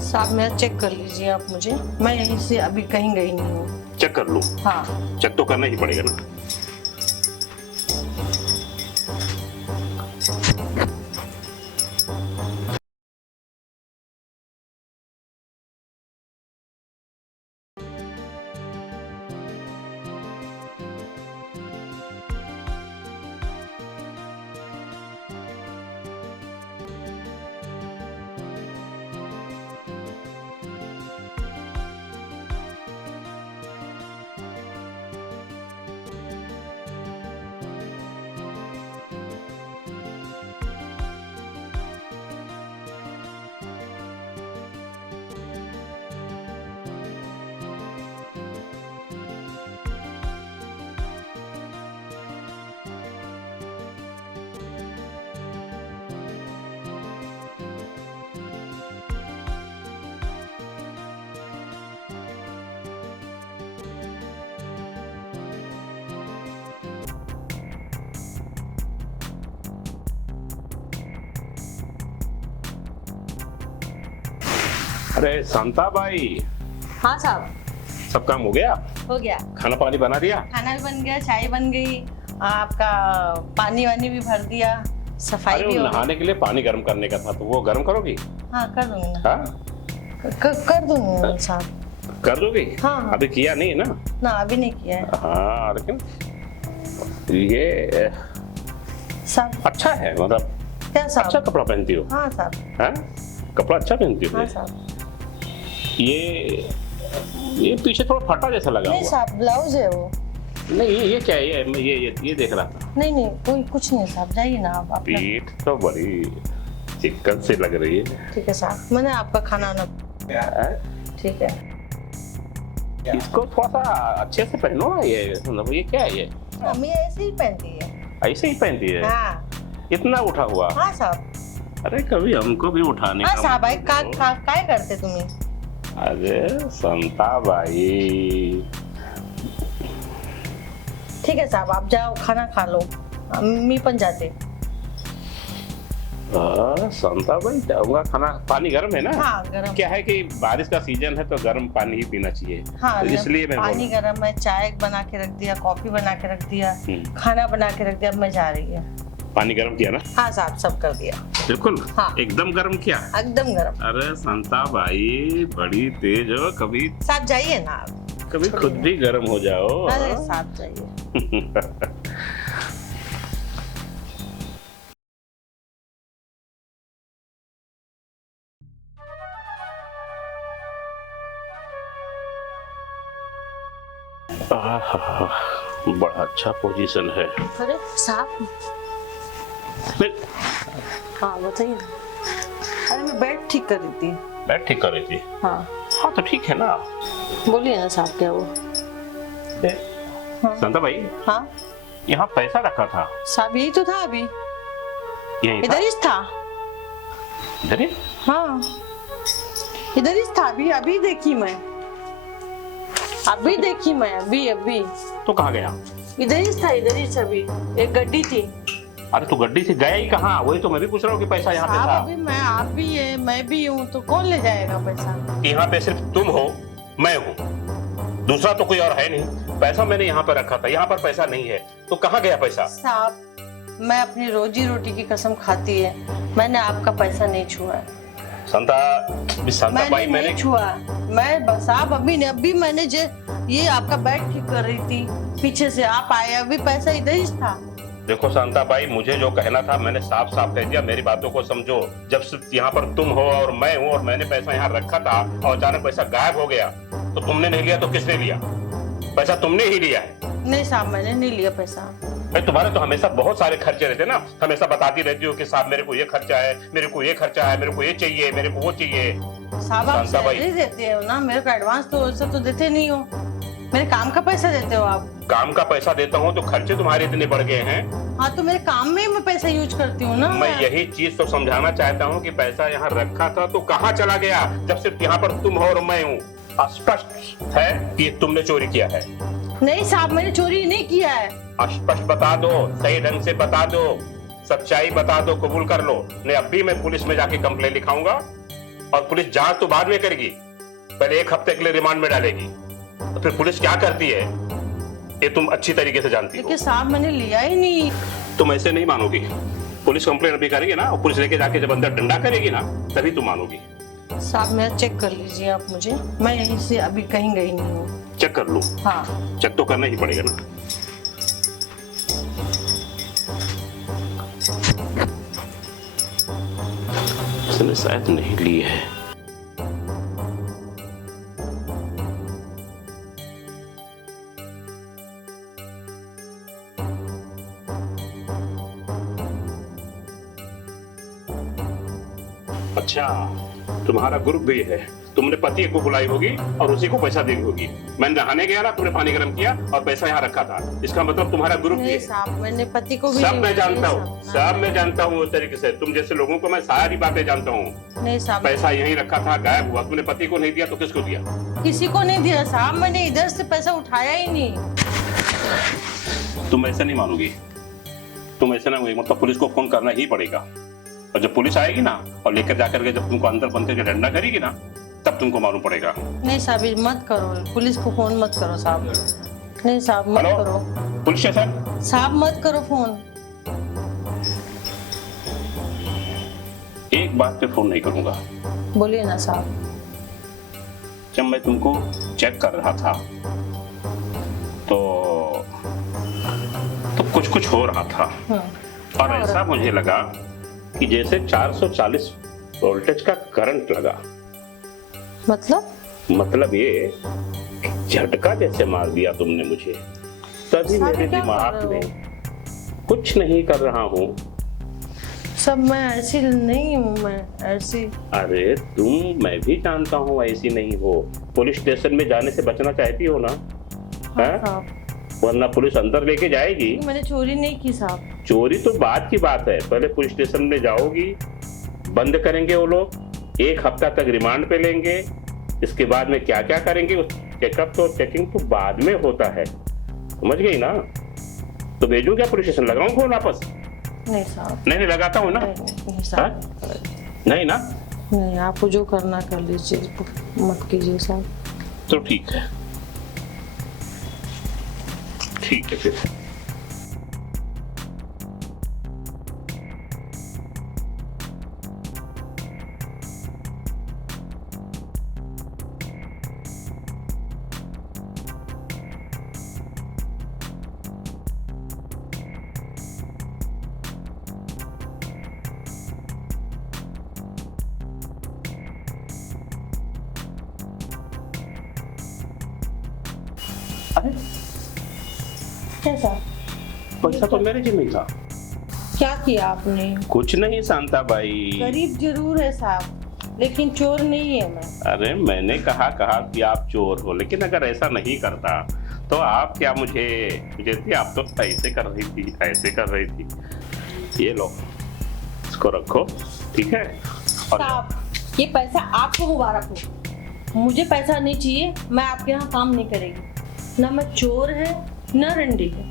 साहब मेरा चेक कर लीजिए आप मुझे, मैं यहीं से अभी कहीं गई नहीं हूँ। चेक कर लूं? हाँ चेक तो करना ही पड़ेगा ना। अरे शांता भाई, हाँ साहब, सब काम हो गया? हो गया। खाना पानी बना दिया? खाना भी बन गया, चाय बन गई, आपका पानी वानी भी भर दिया, सफाई अरे भी वो हो नहाने के लिए पानी गर्म करने का था, तो वो गर्म करोगी? हाँ कर दूंगी ना। हाँ कर दूंगी ना साहब। कर दोगी? हाँ। अभी किया नहीं ना? ना अभी नहीं किया है हाँ, लेकिन ये साहब। अच्छा है, मतलब क्या साहब? अच्छा कपड़ा पहनती हो। हाँ साहब। हाँ, कपड़ा अच्छा पहनती हो। हाँ साहब। ये पीछे थोड़ा फटा जैसा लगा नहीं हुआ। साहब, ब्लाउज है वो। नहीं, ये क्या है? ये देख रहा था। नहीं नहीं, कोई कुछ नहीं साहब, जाइए ना आप अपना। पीठ तो बड़ी चिकन सी लग रही है। ठीक है साहब, मैंने आपका खाना ना। ठीक है। इसको थोड़ा सा अच्छे से पहनो ना, ये मतलब ये क्या है ये? मम्मी ऐसे ही पहनती है। ऐसे ही पहनती है? हाँ इतना उठा हुआ? हाँ साहब। अरे कभी हमको भी उठाने हाँ का साहब भाई, मौका दो। काय करते तुम्ही? अरे संता भाई, ठीक है साहब, आप जाओ खाना खा लो, मी पण जाते। संता भाई जाऊंगा खाना। पानी गर्म है ना? हाँ गरम। क्या है कि बारिश का सीजन है तो गर्म पानी ही पीना चाहिए। हाँ तो इसलिए मैं पानी गरम है, चाय बना के रख दिया, कॉफी बना के रख दिया, खाना बना के रख दिया, अब मैं जा रही है। पानी गर्म किया ना? हाँ साहब, सब कर दिया। बिल्कुल। हाँ। एकदम गर्म किया? एकदम गरम। अरे संता भाई बड़ी तेज हो, कभी साहब जाइए ना आप। कभी खुद भी गर्म हो जाओ। अरे साहब जाइए। आहा, बड़ा अच्छा पोजीशन है। अरे साहब। हाँ बताइए ना। अरे मैं बेड ठीक कर रही थी। बैठ ठीक कर रही थी? हाँ। हाँ तो ठीक है ना। बोलिए ना साहब, क्या वो? हाँ। संता भाई, हाँ यहाँ पैसा रखा था। साहब यही तो था अभी, यही था? इधर ही था। इधर ही? हाँ इधर ही था, अभी अभी देखी मैं, अभी देखी मैं, अभी अभी। तो कहाँ गया? इधर ही था, इधर ही अभी एक गड्डी थी। अरे तो गड्डी से गया ही कहाँ? वही तो मैं भी पूछ रहा हूँ कि पैसा यहाँ पे साहब था। अभी मैं, आप भी है, मैं भी हूँ, तो कौन ले जाएगा पैसा? यहाँ पे सिर्फ तुम हो, मैं हूँ, दूसरा तो कोई और है नहीं। पैसा मैंने यहाँ पर रखा था, यहाँ पर पैसा नहीं है, तो कहाँ गया पैसा? साहब मैं अपनी रोजी रोटी की कसम खाती है, मैंने आपका पैसा नहीं छुआ है। संता भाई, मैंने नहीं छुआ। मैं बस साहब अभी मैंने ये आपका बैग ठीक कर रही थी, पीछे से आप आए, अभी पैसा इधर ही था। देखो शांता भाई, मुझे जो कहना था मैंने साफ साफ कह दिया, मेरी बातों को समझो। जब सिर्फ यहाँ पर तुम हो और मैं हूँ और मैंने पैसा यहाँ रखा था और अचानक पैसा गायब हो गया, तो तुमने नहीं लिया तो किसने लिया? पैसा तुमने ही लिया है। नहीं साहब, मैंने नहीं लिया पैसा। भाई तुम्हारे तो हमेशा बहुत सारे खर्चे रहते ना, हमेशा बताती रहती हो कि साहब मेरे को ये खर्चा है, मेरे को ये खर्चा है, मेरे को ये चाहिए, मेरे को वो चाहिए। साहब आप सैलरी देते हो ना, मेरे को एडवांस तो वैसे तो देते नहीं हो, मेरे काम का पैसा देते हो आप। काम का पैसा देता हूँ तो खर्चे तुम्हारे इतने बढ़ गए हैं। हाँ तो मेरे काम में मैं पैसा यूज करती हूँ ना। मैं यही चीज तो समझाना चाहता हूँ कि पैसा यहाँ रखा था तो कहाँ चला गया, जब सिर्फ यहाँ पर तुम हो और मैं हूँ। स्पष्ट है कि तुमने चोरी किया है। नहीं साहब, मैंने चोरी नहीं किया है। स्पष्ट बता दो, सही ढंग से बता दो, सच्चाई बता दो, कबूल कर लो, नहीं अब भी मैं पुलिस में जाके कंप्लेंट लिखाऊंगा और पुलिस जांच तो बाद में करेगी, पहले 1 हफ्ते के लिए रिमांड में डालेगी। तो फिर पुलिस क्या करती है ये तुम अच्छी तरीके से जानती हो। देखिए साहब मैंने लिया ही नहीं। तुम ऐसे नहीं मानोगी, पुलिस कंप्लेन अभी करेगी ना, और पुलिस लेके जाके जब अंदर डंडा करेगी ना, तभी तुम मानोगी। साहब मेरा चेक कर लीजिए आप मुझे, मैं यहीं से अभी कहीं गई नहीं हूँ। चेक कर लूं? हाँ चेक तो करना ही पड़ेगा ना। इसने शायद नहीं ली है। अच्छा, तुम्हारा ग्रुप भी है, तुमने पति को बुलाई होगी और उसी को पैसा दी होगी। मैं नहाने गया ना, तुमने पानी गर्म किया और पैसा यहाँ रखा था, इसका मतलब तुम्हारा ग्रुप भी नहीं है। साहब मैंने पति को भी सब नहीं मैं दिया, जानता नहीं हूँ, साहब, सब मैं जानता हूँ उस तरीके से। तुम जैसे लोगों को मैं सारी बातें जानता हूँ। नहीं साहब पैसा यहीं रखा था, गायब हुआ, तुमने पति को नहीं दिया तो किसको दिया? किसी को नहीं दिया साहब, मैंने इधर से पैसा उठाया ही नहीं। तुम ऐसे नहीं मानोगी, तुम ऐसे ना, मतलब पुलिस को फोन करना ही पड़ेगा। और जब पुलिस आएगी ना और लेकर जाकर के जब तुमको अंदर बंद करके डंडा करेगी ना, तब तुमको मालूम पड़ेगा। नहीं साहब ये मत करो, पुलिस को फोन मत करो साहब। नहीं साहब मत हेलो? करो पुलिस स्टेशन? साहब, मत करो फोन। एक बात पे फोन नहीं करूंगा। बोलिए ना साहब। जब मैं तुमको चेक कर रहा था तो कुछ कुछ हो रहा था, और ऐसा मुझे लगा कि जैसे 440 वोल्टेज का करंट लगा। मतलब ये झटका जैसे मार दिया तुमने मुझे। तभी साहब, मेरे क्या दिमाग कर रहे में कुछ नहीं कर रहा हूँ। सब मैं ऐसी नहीं हूँ, मैं ऐसी। अरे मैं भी जानता हूँ ऐसी नहीं हो। पुलिस स्टेशन में जाने से बचना चाहती हो ना? हाँ साहब, वरना पुलिस अंदर लेके जाएगी। मैंने चोरी नहीं की साहब। चोरी तो बात की बात है, पहले पुलिस स्टेशन में जाओगी, बंद करेंगे वो लोग, 1 हफ्ता तक रिमांड पे लेंगे। इसके बाद में क्या क्या करेंगे, उस चेकअप तो चेकिंग तो बाद में होता है, समझ गई ना? तो भेजूं क्या पुलिस स्टेशन? लगाऊं फोन वापस? नहीं साहब। नहीं लगाता हूँ ना। नहीं साहब, नहीं ना? नहीं, आपको जो करना कर लीजिए, मत कीजिए साहब। तो ठीक है, ठीक है फिर। अरे कैसा? पैसा तो मेरे जिम्मे था। क्या किया आपने? कुछ नहीं शांता भाई। गरीब जरूर है साहब, लेकिन चोर नहीं है मैं। अरे मैंने कहा कि आप चोर हो, लेकिन अगर ऐसा नहीं करता तो आप क्या मुझे थी, आप तो ऐसे कर रही थी, ऐसे कर रही थी। ये लो, इसको रखो, ठीक है? और साहब ये पैसा आपको मुबारक हो, मुझे पैसा नहीं चाहिए। मैं आपके यहाँ काम नहीं करेगी, ना मैं चोर है ना रंडी है,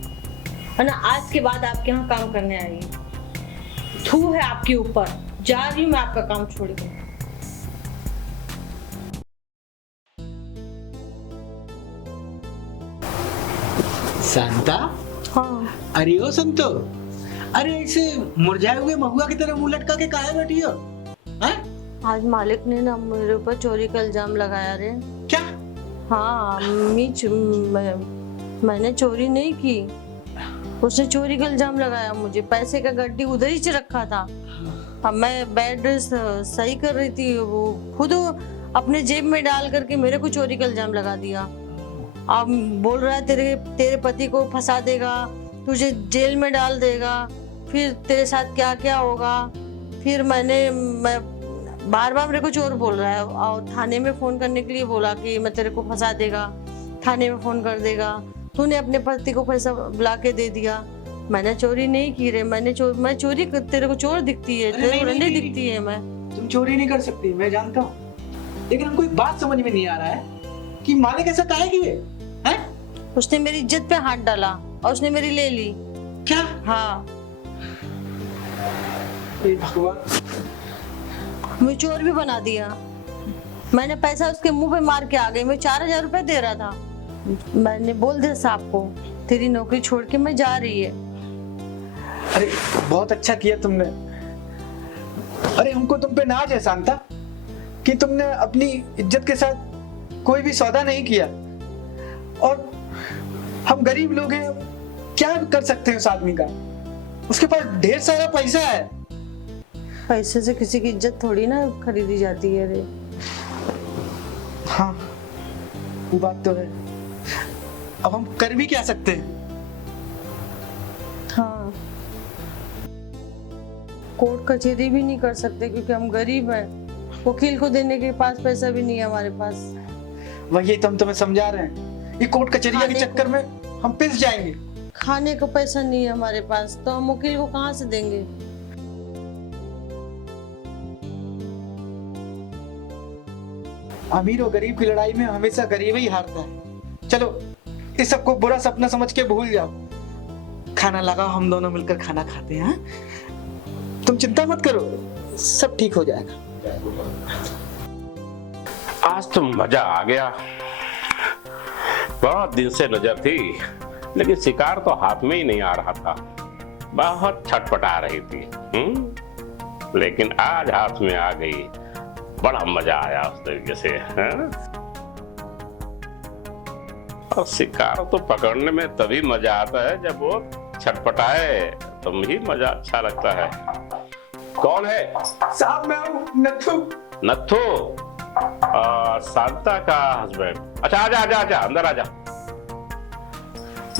और ना आज के बाद आपके यहाँ काम करने आएगी। थू है आपके ऊपर, जा रही हूँ मैं आपका काम छोड़ के। शांता, हाँ अरे ओ संतो, अरे ऐसे मुरझाए हुए महुआ की तरह मुंह लटका के काहे बैठी हो? हैं? आज मालिक ने ना मेरे ऊपर चोरी का इल्जाम लगाया रे। क्या? हाँ मैंने चोरी नहीं की, उसने चोरी का इल्जाम लगाया मुझे। पैसे का गड्डी उधर ही रखा था, अब मैं बेड सही कर रही थी, वो खुद अपने जेब में डाल करके मेरे को चोरी का इल्जाम लगा दिया। अब बोल रहा है तेरे पति को फंसा देगा, तुझे जेल में डाल देगा, फिर तेरे साथ क्या क्या होगा। फिर मैं बार बार मेरे को चोर बोल रहा है, और थाने में फोन करने के लिए बोला कि मैं तेरे को फंसा देगा, थाने में फोन कर देगा। तूने अपने पति को पैसा बुला के दे दिया। मैंने चोरी नहीं की रे, मैं चोरी तेरे को चोर दिखती है, तेरे को रंडी दिखती है। मैं तुम चोरी नहीं कर सकती, मैं जानता हूँ, लेकिन हमको एक बात समझ में नहीं आ रहा है कि मालिक ऐसा काहे किए? हैं? उसने मेरी इज्जत पे हाथ डाला और उसने मेरी ले ली। क्या? हाँ, हे भगवान, मुझे चोर भी बना दिया। मैंने पैसा उसके मुंह पे मार के आ गई। मैं 4000 रुपए दे रहा था। मैंने बोल दिया साहब को तेरी नौकरी छोड़ के मैं जा रही है। अरे बहुत अच्छा किया तुमने। अरे हमको तुम पे नाज है शांता कि तुमने अपनी इज्जत के साथ कोई भी सौदा नहीं किया। और हम गरीब लोग हैं, क्या कर सकते हैं उस आदमी का? उसके पास ढेर सारा पैसा है। पैसे से किसी की इज्जत थोड़ी ना खरीदी जाती है रे। हाँ वो बात तो है। अब हम कर भी क्या सकते हैं? हाँ, कोर्ट कचहरी भी नहीं कर सकते क्योंकि हम गरीब हैं। वकील को देने के पास पैसा भी नहीं है हमारे पास। वही तो हम तुम्हें समझा रहे हैं, ये कोर्ट कचहरी के चक्कर में हम पिस जाएंगे। खाने का पैसा नहीं है हमारे पास तो हम वकील को कहाँ से देंगे? अमीर और गरीब की लड़ाई में हमेशा गरीब ही हारता है। चलो इस सबको बुरा सपना समझ के भूल जाओ। खाना लगाओ, हम दोनों मिलकर खाना खाते हैं। तुम चिंता मत करो, सब ठीक हो जाएगा। आज तो मजा आ गया। बहुत दिन से नजर थी लेकिन शिकार तो हाथ में ही नहीं आ रहा था। बहुत छटपटा रही थी। लेकिन आज हाथ में आ गई। बड़ा मजा आया उस तरीके से। और शिकार तो पकड़ने में तभी मजा आता है जब वो छटपटाए, तब ही मजा अच्छा लगता है। कौन है? साहब मैं हूँ नथु। नथु? शांता का हस्बैंड। अच्छा आजा आजा आजा, अंदर आजा,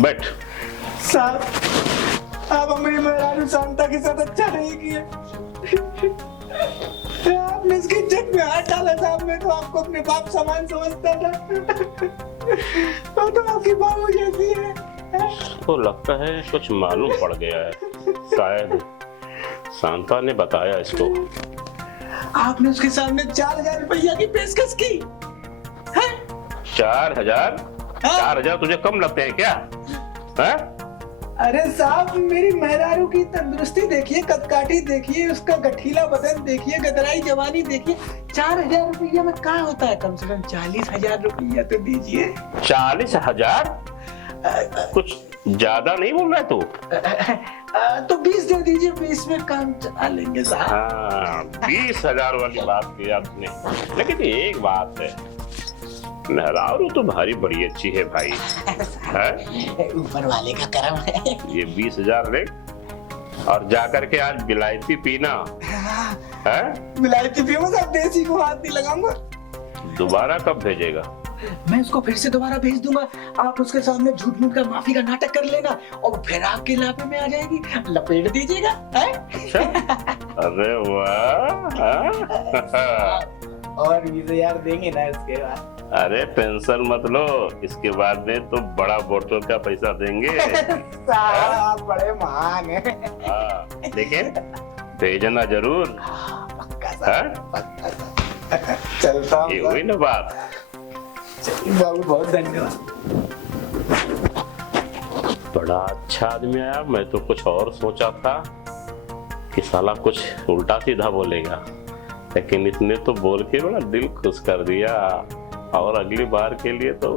बैठ। साहब आप मेरी मेहरारू शांता के साथ अच्छा नहीं किया। आपने इसकी इज्जत में हाथ डाला। साहब मैं तो आपको अपने बाप समान समझता था। वो तो आपकी बाबू जैसी है। तो लगता है कुछ मालूम पड़ गया है। शायद शांता ने बताया इसको। आपने उसके सामने 4000 रुपया की पेशकश की है? 4000? 4000 तुझे कम लगते हैं क्या? है? अरे साहब मेरी मेहरारू की तंदुरुस्ती देखिए, कदकाठी देखिए, उसका गठीला बदन देखिए, गदराई जवानी देखिए। 4000 रुपया में क्या होता है? कम से कम 40,000 रुपया तो दीजिए। 40,000? कुछ ज्यादा नहीं बोल रहा तू? तो 20 दे दीजिए, 20 में काम चला लेंगे साहब। हाँ, 20,000 वाली बात की आपने। लेकिन एक बात है, मेहरारू तो भारी बड़ी अच्छी है भाई। है? ऊपर वाले का करम है। ये 20,000 ले और जाकर के आज विलायती पीना है। विलायती पीऊंगा साहब, देसी को हाथ नहीं लगाऊंगा। दोबारा कब भेजेगा? मैं उसको फिर से दोबारा भेज दूंगा। आप उसके सामने झूठ मूठ का माफी का नाटक कर लेना और फिर आपके लापे में आ जाएगी, लपेट दीजिएगा। अच्छा? अरे वाह। और 20,000 देंगे ना इसके बाद? अरे टेंशन मत लो, इसके बाद में तो बड़ा बोतल का पैसा देंगे। आप बड़े महान हैं। लेकिन भेजना जरूर। पक्का साहब, पक्का साहब। चलता हूँ। ये हुई ना बात। बाबू बहुत धन्यवाद। बड़ा अच्छा आदमी आया। मैं तो कुछ और सोचा था कि साला कुछ उल्टा सीधा बोलेगा, लेकिन इसने तो बोल के बड़ा दिल खुश कर दिया। और अगली बार के लिए तो